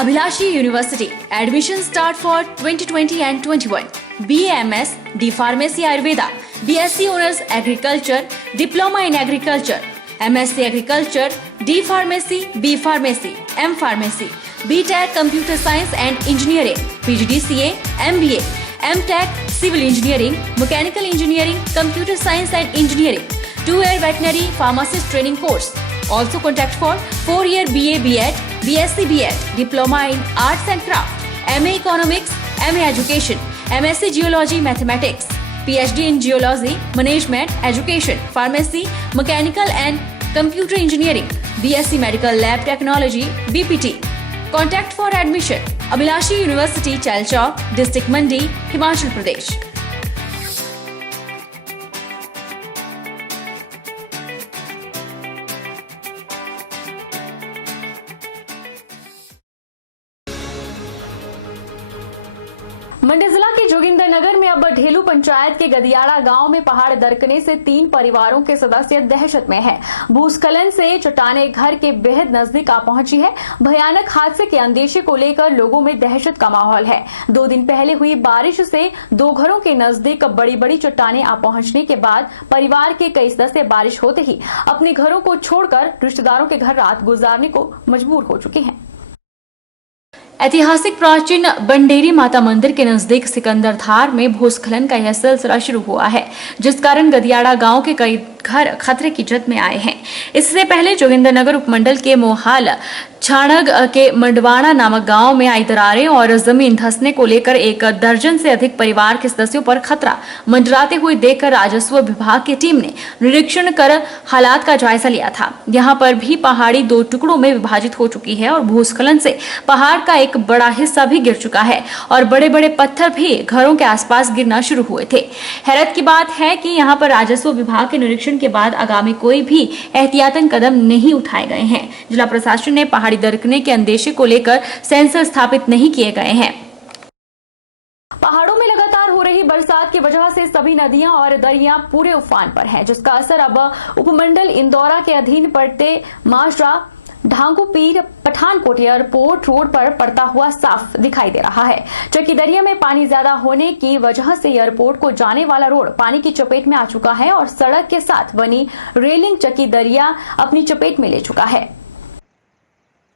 Abhilashi University. Admission start for 2020 and 21. BAMS, D Pharmacy Ayurveda, BSc Honors Agriculture, Diploma in Agriculture, MSc Agriculture, D Pharmacy, B Pharmacy, M Pharmacy, BTech Computer Science and Engineering, PGDCA, MBA, MTech Civil Engineering, Mechanical Engineering, Computer Science and Engineering, 2-year Veterinary Pharmacist Training Course. Also contact for 4-year BA BEd, BSc BEd, Diploma in Arts and Craft, MA Economics, MA Education, MSc Geology Mathematics, PhD in Geology, Management, Education, Pharmacy, Mechanical and Computer Engineering, BSc Medical Lab Technology, BPT. Contact for admission. Abhilashi University, Chalchawk, District Mandi, Himachal Pradesh. मंडी जिला के जोगिंदरनगर में अब ढेलू पंचायत के गदियाड़ा गांव में पहाड़ दरकने से 3 परिवारों के सदस्य दहशत में हैं। भूस्खलन से चट्टानें घर के बेहद नजदीक आ पहुंची है। भयानक हादसे के अंदेशे को लेकर लोगों में दहशत का माहौल है। 2 दिन पहले हुई बारिश से 2 घरों के नजदीक बड़ी बड़ी चट्टानें आ पहुंचने के बाद परिवार के कई सदस्य बारिश होते ही अपने घरों को छोड़कर रिश्तेदारों के घर रात गुजारने को मजबूर हो चुके हैं। ऐतिहासिक प्राचीन बंडेरी माता मंदिर के नजदीक सिकंदर धार में भूस्खलन का यह सिलसिला शुरू हुआ है, जिस कारण गदियाड़ा गांव के कई घर खतरे की जद में आए हैं। इससे पहले जोगिंदरनगर उपमंडल के मोहाल छाणग के मंडवाड़ा नामक गांव में आई दरारें और जमीन धंसने को लेकर 1 दर्जन से अधिक परिवार के सदस्यों पर खतरा मंडराते हुए देखकर राजस्व विभाग की टीम ने निरीक्षण कर हालात का जायजा लिया था। यहां पर भी पहाड़ी 2 टुकड़ों में विभाजित हो चुकी है और भूस्खलन से पहाड़ का एक बड़ा हिस्सा भी गिर चुका है और बड़े बड़े पत्थर भी घरों के आसपास गिरना शुरू हुए थे। हैरत की बात है कि यहाँ पर राजस्व विभाग के निरीक्षण के बाद आगामी कोई भी एहतियातन कदम नहीं उठाए गए हैं। जिला प्रशासन ने पहाड़ी दरकने के अंदेशे को लेकर सेंसर स्थापित नहीं किए गए हैं। पहाड़ों में लगातार हो रही बरसात की वजह से सभी नदियां और दरियां पूरे उफान पर हैं, जिसका असर अब उपमंडल इंदौरा के अधीन पड़ते माजरा ढांगूपीर पठानकोट एयरपोर्ट रोड पर पड़ता हुआ साफ दिखाई दे रहा है। चक्की दरिया में पानी ज्यादा होने की वजह से एयरपोर्ट को जाने वाला रोड पानी की चपेट में आ चुका है और सड़क के साथ बनी रेलिंग चक्की दरिया अपनी चपेट में ले चुका है।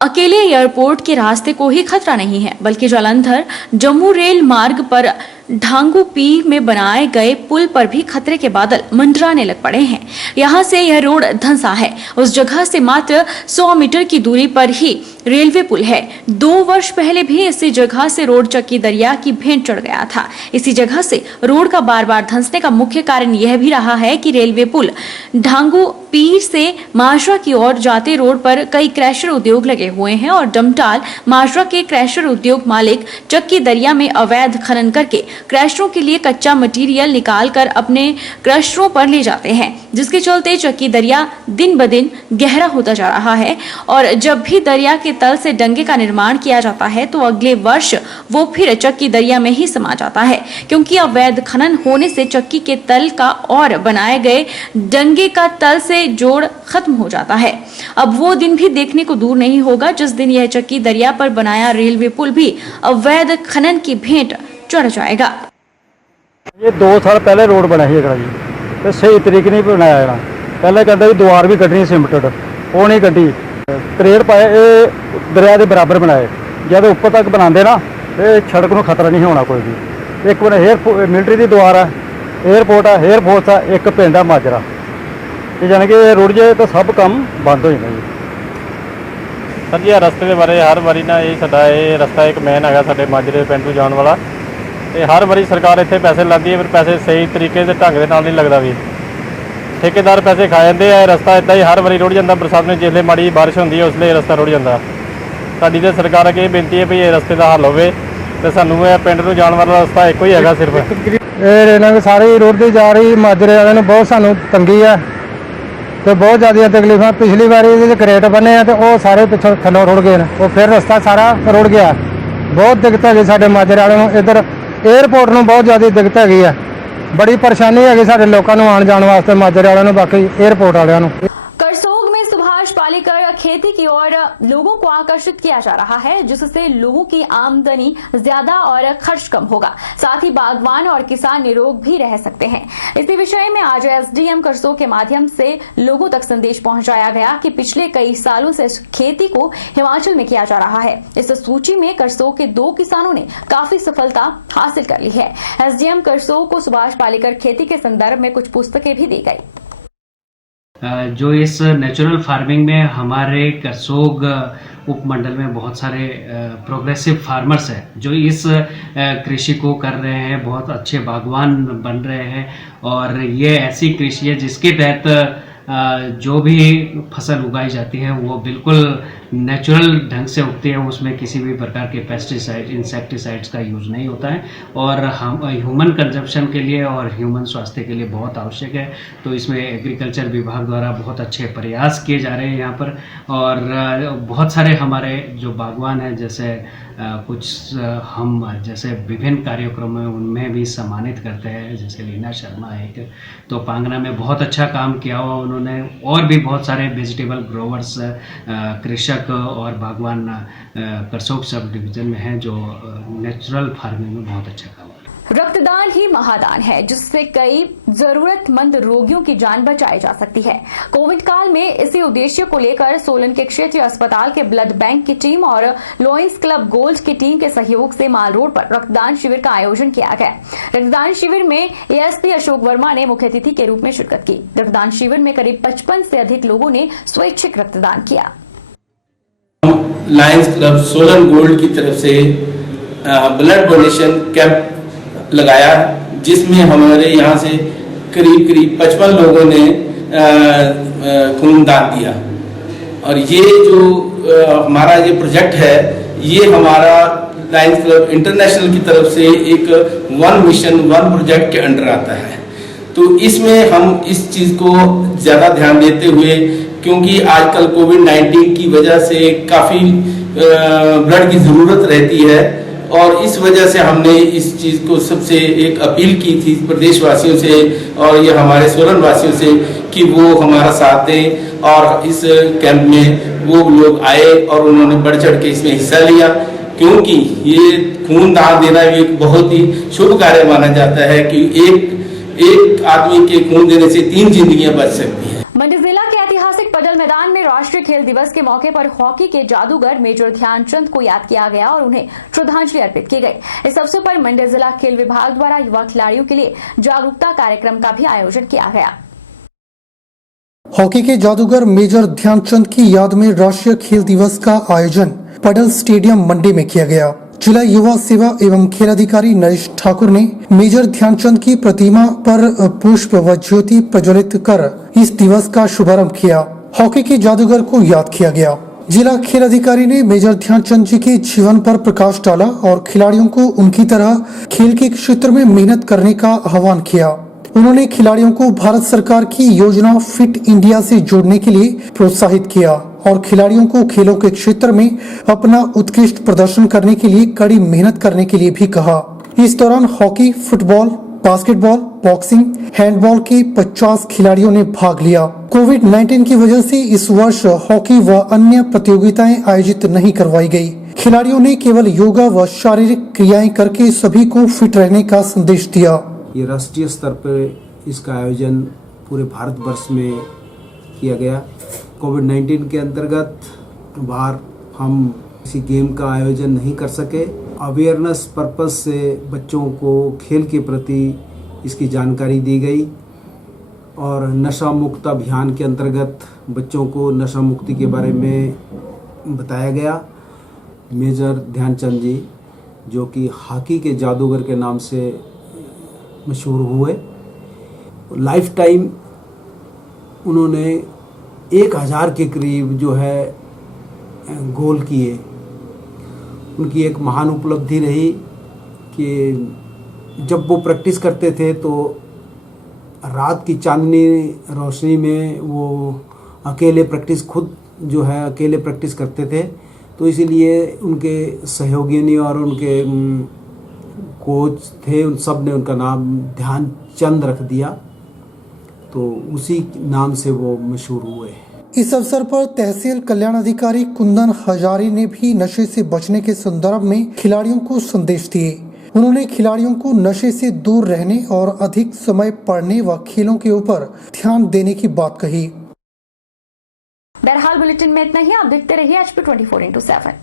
अकेले एयरपोर्ट के रास्ते को ही खतरा नहीं है, बल्कि जालंधर जम्मू रेल मार्ग पर ढांगूपीर में बनाए गए पुल पर भी खतरे के बादल मंडराने लग पड़े हैं। यहाँ से यह रोड धंसा है। उस जगह से मात्र 100 मीटर की दूरी पर ही रेलवे पुल है। 2 वर्ष पहले भी इसी जगह से रोड चक्की दरिया की भेंट चढ़ गया था। इसी जगह से रोड का बार बार धंसने का मुख्य कारण यह भी रहा है कि रेलवे पुल ढांगूपीर से माजरा की ओर जाते रोड पर कई क्रैशर उद्योग लगे हुए हैं और डमटाल माजरा के क्रैशर उद्योग मालिक चक्की दरिया में अवैध खनन करके क्रशरों के लिए कच्चा मटेरियल निकालकर अपने क्रशरों पर ले जाते हैं, जिसके चलते चक्की दरिया दिन ब दिन गहरा होता जा रहा है। और जब भी दरिया के तल से डंगे का निर्माण किया जाता है तो अगले वर्ष वो फिर चक्की दरिया में ही समा जाता है, क्योंकि अवैध खनन होने से चक्की के तल का और बनाए गए डंगे का तल से जोड़ खत्म हो जाता है। अब वो दिन भी देखने को दूर नहीं होगा जिस दिन यह चक्की दरिया पर बनाया रेलवे पुल भी अवैध खनन की भेंट चढ़ जाएगा। ये 2 साल पहले रोड बना ही जी, तो सही तरीके नहीं बनाया जाना। पहले कहते भी द्वार भी कटनी सिमटड, वो नहीं कटी। करेड़ पाए दरिया के बराबर बनाए, जब उपर तक बनाते ना तो सड़क को खतरा नहीं होना कोई भी। एक बने मिलटरी की द्वार है, एयरपोर्ट है, एयरफोर्स है, एक पिंड है माजरा। यानी कि रुड़ जाए तो सब काम बंद हो जाए जी। सर जी रस्ते के बारे हर बारी ना ये साडा ये रस्ता एक मेन है साडे माजरे पिंड नूं जाण वाला, तो हर बारी सरकार इत्थे पैसे लाती है, फिर पैसे सही तरीके से ढंग के नाल नहीं लगता भी। ठेकेदार पैसे खा जाते हैं, रस्ता इदा ही हर बारी रुड़ जाता। बरसात में जिसले माड़ी बारिश होती है उसले रस्ता रुड़ जाता। साडी तो सरकार अगे बेनती है भी ये रस्ते का हल होवे ते सानूं पिंड नूं जाण वाला रस्ता एको ही है सिर्फ। रेलिंग सारी रुड़ती जा रही, माजरे वाले नूं बहुत सानूं तंगी है तो बहुत ज़्यादा तकलीफा। पिछली बारी करेट बने हैं तो वो सारे पिछों थलों रुड़ गए, वो फिर रस्ता सारा रुड़ गया। बहुत दिक्कत है साडे माजरे वाले नूं। इधर एयरपोर्ट नूं बहुत ज़्यादा दिक्कत हैगी है, बड़ी परेशानी हैगी साडे लोकां नूं आउण जाण वास्ते माजरे वाले नूं, बाकी एयरपोर्ट वालियां नूं। करसोग में सुभाष सुभाष पालेकर खेती की ओर लोगों को आकर्षित किया जा रहा है, जिससे लोगों की आमदनी ज्यादा और खर्च कम होगा। साथ ही बागवान और किसान निरोग भी रह सकते हैं। इसी विषय में आज एसडीएम करसोग के माध्यम से लोगों तक संदेश पहुंचाया गया कि पिछले कई सालों से खेती को हिमाचल में किया जा रहा है। इस सूची में करसोग के 2 किसानों ने काफी सफलता हासिल कर ली है। एसडीएम करसोग को सुभाष पालेकर खेती के संदर्भ में कुछ पुस्तकें भी दी गई। जो इस नेचुरल फार्मिंग में हमारे करसोग उपमंडल में बहुत सारे प्रोग्रेसिव फार्मर्स हैं जो इस कृषि को कर रहे हैं, बहुत अच्छे बागवान बन रहे हैं। और ये ऐसी कृषि है जिसके तहत जो भी फसल उगाई जाती है वो बिल्कुल नेचुरल ढंग से उगती है, उसमें किसी भी प्रकार के पेस्टिसाइड इंसेक्टिसाइड्स का यूज़ नहीं होता है और हम ह्यूमन कंजप्शन के लिए और ह्यूमन स्वास्थ्य के लिए बहुत आवश्यक है। तो इसमें एग्रीकल्चर विभाग द्वारा बहुत अच्छे प्रयास किए जा रहे हैं यहाँ पर। और बहुत सारे हमारे जो बागवान हैं, जैसे कुछ हम जैसे विभिन्न कार्यक्रमों में उनमें भी सम्मानित करते हैं, जैसे लीना शर्मा है एक, तो पांगना में बहुत अच्छा काम किया हुआ उन्होंने। और भी बहुत सारे वेजिटेबल ग्रोवर्स कृषक और बागवान करसोग सब डिवीजन में हैं जो नेचुरल फार्मिंग में बहुत अच्छा काम। रक्तदान ही महादान है, जिससे कई जरूरतमंद रोगियों की जान बचाई जा सकती है। कोविड काल में इसी उद्देश्य को लेकर सोलन के क्षेत्रीय अस्पताल के ब्लड बैंक की टीम और लॉयंस क्लब गोल्ड की टीम के सहयोग से माल रोड पर रक्तदान शिविर का आयोजन किया गया। रक्तदान शिविर में एएसपी अशोक वर्मा ने मुख्य अतिथि के रूप में शिरकत की। रक्तदान शिविर में करीब 55 से अधिक लोगों ने स्वैच्छिक रक्तदान किया। लायंस क्लब सोलन गोल्ड की तरफ से ब्लड डोनेशन कैंप लगाया, जिसमें हमारे यहाँ से करीब 55 लोगों ने खून दान दिया। और ये जो हमारा ये प्रोजेक्ट है, ये हमारा लायंस क्लब इंटरनेशनल की तरफ से एक वन मिशन वन प्रोजेक्ट के अंडर आता है। तो इसमें हम इस चीज़ को ज़्यादा ध्यान देते हुए, क्योंकि आजकल कोविड-19 की वजह से काफ़ी ब्लड की ज़रूरत रहती है, और इस वजह से हमने इस चीज़ को सबसे एक अपील की थी प्रदेशवासियों से और ये हमारे सोलन वासियों से कि वो हमारा साथ दें। और इस कैंप में वो लोग आए और उन्होंने बढ़ चढ़ के इसमें हिस्सा लिया, क्योंकि ये खून दान देना भी एक बहुत ही शुभ कार्य माना जाता है कि एक आदमी के खून देने से 3 जिंदगियां बच सकती हैं। मंडी जिला के ऐतिहासिक पडल मैदान में राष्ट्रीय खेल दिवस के मौके पर हॉकी के जादूगर मेजर ध्यानचंद को याद किया गया और उन्हें श्रद्धांजलि अर्पित की गई। इस अवसर पर मंडी जिला खेल विभाग द्वारा युवा खिलाड़ियों के लिए जागरूकता कार्यक्रम का भी आयोजन किया गया। हॉकी के जादूगर मेजर ध्यानचंद की याद में राष्ट्रीय खेल दिवस का आयोजन पडल स्टेडियम मंडी में किया गया। जिला युवा सेवा एवं खेल अधिकारी नरेश ठाकुर ने मेजर ध्यानचंद की प्रतिमा पर पुष्प व ज्योति प्रज्वलित कर इस दिवस का शुभारंभ किया। हॉकी के जादूगर को याद किया गया। जिला खेल अधिकारी ने मेजर ध्यानचंद जी के जीवन पर प्रकाश डाला और खिलाड़ियों को उनकी तरह खेल के क्षेत्र में मेहनत करने का आह्वान किया। उन्होंने खिलाड़ियों को भारत सरकार की योजना फिट इंडिया से जोड़ने के लिए प्रोत्साहित किया और खिलाड़ियों को खेलों के क्षेत्र में अपना उत्कृष्ट प्रदर्शन करने के लिए कड़ी मेहनत करने के लिए भी कहा। इस दौरान hockey, football, basketball, boxing, handball के 50 खिलाड़ियों ने भाग लिया। कोविड-19 की वजह से इस वर्ष हॉकी व अन्य प्रतियोगिताएं आयोजित नहीं करवाई गई। खिलाड़ियों ने केवल योगा व शारीरिक क्रियाएं करके सभी को फिट रहने का संदेश दिया। ये राष्ट्रीय स्तर पर इसका आयोजन पूरे भारतवर्ष में किया गया। कोविड-19 के अंतर्गत बाहर हम किसी गेम का आयोजन नहीं कर सके। अवेयरनेस पर्पस से बच्चों को खेल के प्रति इसकी जानकारी दी गई और नशा मुक्त अभियान के अंतर्गत बच्चों को नशा मुक्ति के बारे में बताया गया। मेजर ध्यानचंद जी, जो कि हॉकी के जादूगर के नाम से मशहूर हुए, लाइफ टाइम उन्होंने 1000 के करीब जो है गोल किए। उनकी एक महान उपलब्धि रही कि जब वो प्रैक्टिस करते थे तो रात की चांदनी रोशनी में वो अकेले प्रैक्टिस करते थे। तो इसीलिए उनके सहयोगिनी और उनके कोच थे, उन सब ने उनका नाम ध्यानचंद रख दिया, तो उसी नाम से वो मशहूर हुए। इस अवसर पर तहसील कल्याण अधिकारी कुंदन हजारी ने भी नशे से बचने के संदर्भ में खिलाड़ियों को संदेश दिए। उन्होंने खिलाड़ियों को नशे से दूर रहने और अधिक समय पढ़ने व खेलों के ऊपर ध्यान देने की बात कही। बहरहाल बुलेटिन में इतना ही। आप देखते रहिए HP 24/7।